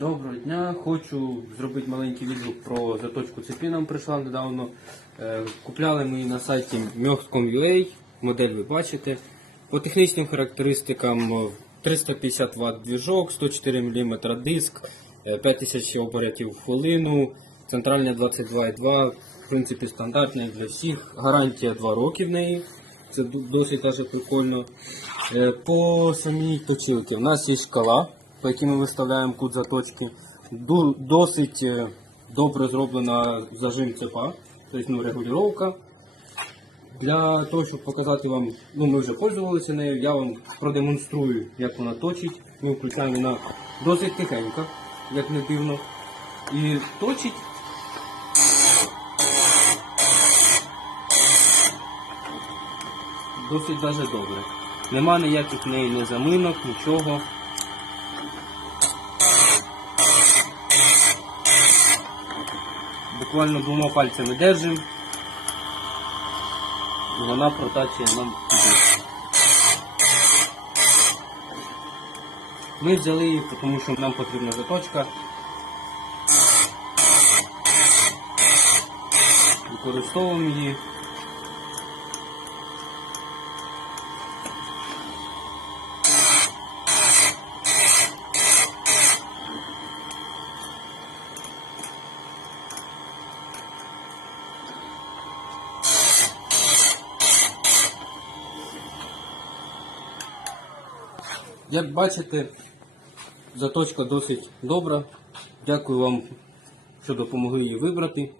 Доброго дня. Хочу зробити маленький відгук про заточку цепі. Нам прийшла недавно. Е, Купляли ми її на сайті Myox.com.ua. Модель ви бачите. По технічним характеристикам е, 350 Вт движок, 104 мм диск, е, 5000 оборотів в хвилину, центральна 22,2, в принципі, стандартна для всіх. Гарантія 2 роки в неї. Це досить даже прикольно. Е, По самій точилці в нас є шкала, по якій ми виставляємо кут заточки. Досить е, добре зроблена зажим цепа, тобто ну, регулювання. Для того, щоб показати вам, ну ми вже пользувалися нею, я вам продемонструю, як вона точить. Ми включаємо вона досить тихенько, як не дивно. І точить досить даже добре. Нема ніяких неї не заминок, нічого. Буквально двома пальцями держимо. І вона протачує нам туди. Ми взяли її, тому що нам потрібна заточка. Використовуємо її. Як бачите, заточка досить добра. Дякую вам, що допомогли її вибрати.